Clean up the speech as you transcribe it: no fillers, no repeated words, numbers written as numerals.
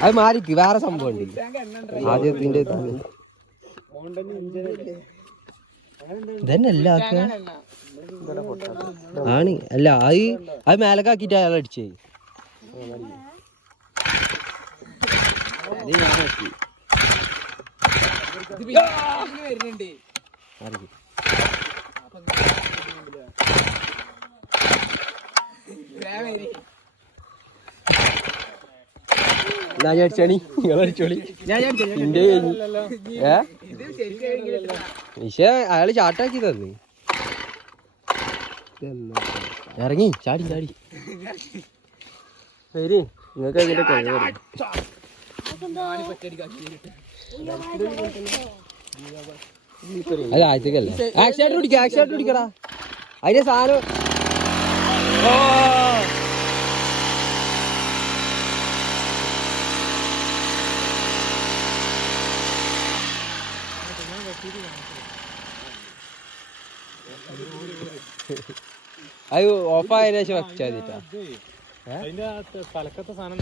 അത് മാറിക്ക് വേറെ സംഭവം ഉണ്ട് ആദ്യത്തിന്റെ ഇതന്നെയല്ല ആണ് അല്ല അത് മേലക്കാക്കിട്ട് അയാൾ അടിച്ചേ ഞാൻ അടിച്ചാണി അടിച്ചോളി പക്ഷെ അയാള് ചാട്ടാക്കി തന്നു ഇറങ്ങി ചാടി ചാടി ശരി നിങ്ങൾക്ക് അതിന്റെ അല്ല ആഴ്ചക്കല്ലേ ആക്സിഡന്റ് പിടിക്കടാ അതിന്റെ സാധനം അത് ഓഫായതിനു ശേഷം വെച്ചാൽ മതിട്ടാ. അതിന്റെ തലക്കത്തെ സാധനം